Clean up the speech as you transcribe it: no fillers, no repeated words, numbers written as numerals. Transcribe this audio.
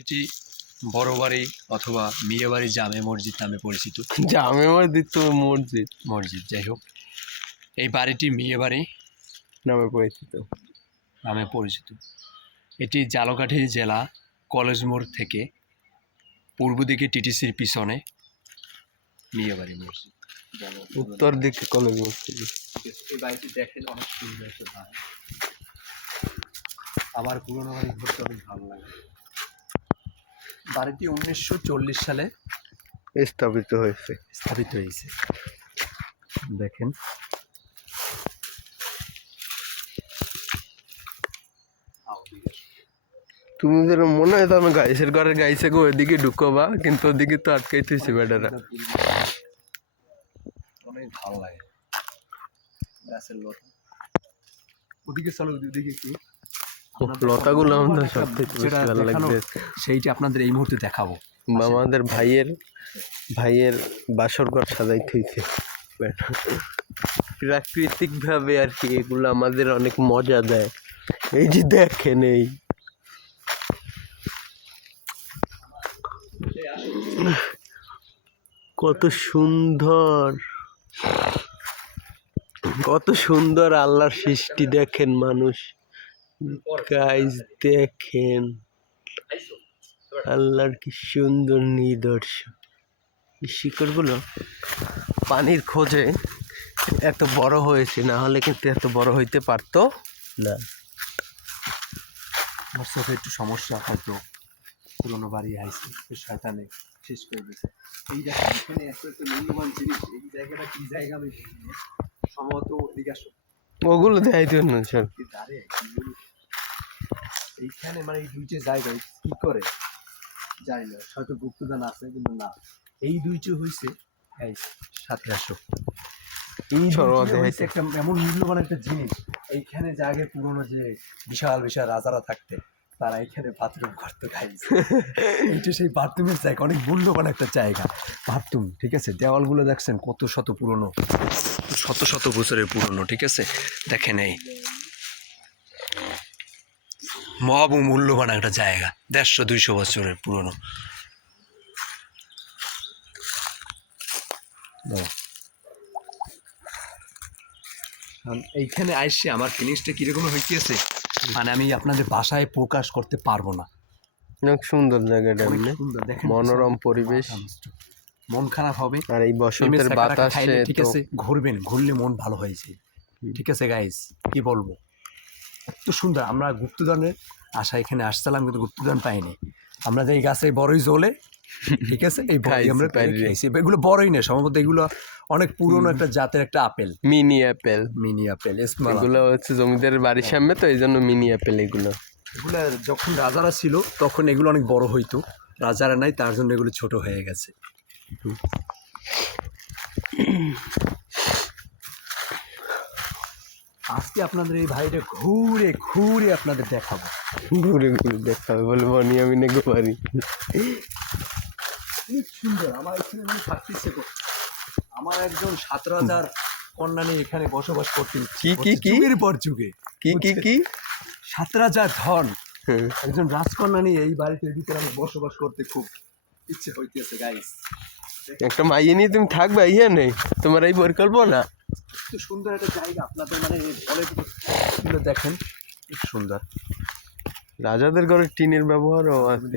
এটি বড় বাড়ি অথবা মিয়া বাড়ি জামে মসজিদ নামে পরিচিত। জামে মসজিদ তো মসজিদ মসজিদ যাই হোক, এই বাড়িটি মিয়া বাড়ি নামে পরিচিত। এটি ঝালকাঠি জেলা কলেজ মোড় থেকে পূর্ব দিকে টিটিসির পিছনে মিয়া বাড়ি মসজিদ, উত্তর দিকে কলেজ মসজিদ। এই বাড়িটি দেখেন অনেক সুন্দর একটা বাড়ি। আমার পুরোনো বাড়ি ঘুরতে অনেক ভালো লাগে। বাড়িটি 1940 সালে স্থাপিত হয়েছে। দেখেন তুমি যেন মনে হয় তো আমি গাইসের ঘরের গাইছে গো ওইদিকে ঢুকবা, কিন্তু ওদিকে তো আটকাইতেছি বেটারা। অনেক ভালো লাগে গাছের লতা। ওদিকে চলো, ওদিকে কি লতাগুলো আমাদের সব থেকে বেশি ভালো লাগবে, সেইটা আপনাদের এই মুহূর্তে দেখাবো। আমাদের ভাইয়ের বাসর ঘর সাজাইতে হয়েছে প্রাকৃতিক ভাবে আর কি। এগুলো আমাদের অনেক মজা দেয়। এই যে দেখেন, এই কত সুন্দর আল্লাহর সৃষ্টি। দেখেন মানুষ, গাইস দেখেন আল্লাহর কি সুন্দর নিদর্শন। শিকড়গুলো পানির খোঁজে এত বড় হয়েছে, না হলে কিন্তু এত বড় হইতে পারতো না। আমার চোখে একটু সমস্যা, হয়তো পুরোনো বাড়ি আইছে শয়তানে শেষ করে দিয়েছে। এই দেখেন এখানে এত একটা মূল্যবান জিনিস, এই জায়গাটা কি জায়গা আমি সম্ভবত এদিকে আসো, ওগুলো দেখাইতে না স্যার। এইখানে মানে এই দুইটা জায়গায় কি করে জানি না, হয়তো গুপ্তদান আছে কিন্তু না। এই দুইটা হয়েছে সাথে আসো, এই হয়েছে একটা এমন মূল্যবান একটা জিনিস। এইখানে জায়গায় পুরোনো যে বিশাল বিশাল রাজারা থাকতে, তারা এখানে বাথরুম করতে গাইছে। এইটা সেই বাথরুমের জায়গা, অনেক মূল্যবান একটা জায়গা বাথরুম। ঠিক আছে, দেওয়ালগুলো দেখছেন কত শত পুরনো, শত বছরের পুরনো। ঠিক আছে, দেখেন এই মূল্যবান একটা জায়গা, 150-200 বছরের পুরনো। এইখানে আইসে আমার ফিলিংসটা কিরকম হইতেছে, মানে আমি আপনাদের ভাষায় প্রকাশ করতে পারবো না। অনেক সুন্দর জায়গাটা, মনোরম পরিবেশ। মন খারাপ হবে আর এই বসন্তের বাতাসে, ঠিক আছে, ঘুরলে মন ভালো হয়েছে। ঠিক আছে গাইস, কি বলবো, এত সুন্দর। আমরা গুপ্তদানের আশা এখানে আসছিলাম, কিন্তু গুপ্তদান পাইনি। আমরা যে এই গাছে বড়ই জ্বলে, ঠিক আছে, এই বড়ই আমরা খাইছি। এগুলো বড়ই না, সম্ভবত এগুলো অনেক পুরনো একটা জাতের একটা আপেল, মিনি আপেল। এগুলো হচ্ছে জমিদারের বাড়ির সামনে, তো এই জন্য মিনি আপেল। এগুলো যখন রাজারা ছিল তখন এগুলো অনেক বড় হইতো, রাজারা নাই তার জন্য এগুলো ছোট হয়ে গেছে। আজকে আপনাদের এই ভাইটা ঘুরে ঘুরে আপনাদের দেখাবো, বলে বনিয়ামিনে বাড়ি সুন্দর। আমার এখানে আমি থাকতে ইচ্ছে করছে। আমার একজন 7 রাজার কন্যা নিয়ে এখানে বসবাস করতেন, যুগের পর যুগে। কি 7 রাজার ধন একজন রাজকন্যা নিয়ে এই বাড়িতে ভিতরে আমি বসবাস করতে খুব ইচ্ছে হইতেছে গাইস। একটা মাইয়ে নিয়ে তুমি থাকবে, ইয়ে নেই তোমার এই পরিকল্পনা? খুব সুন্দর একটা জায়গা, আপনাদের মানে বলে দেখেন, খুব সুন্দর। রাজাদের ঘরে টিনের ব্যবহারও আছে।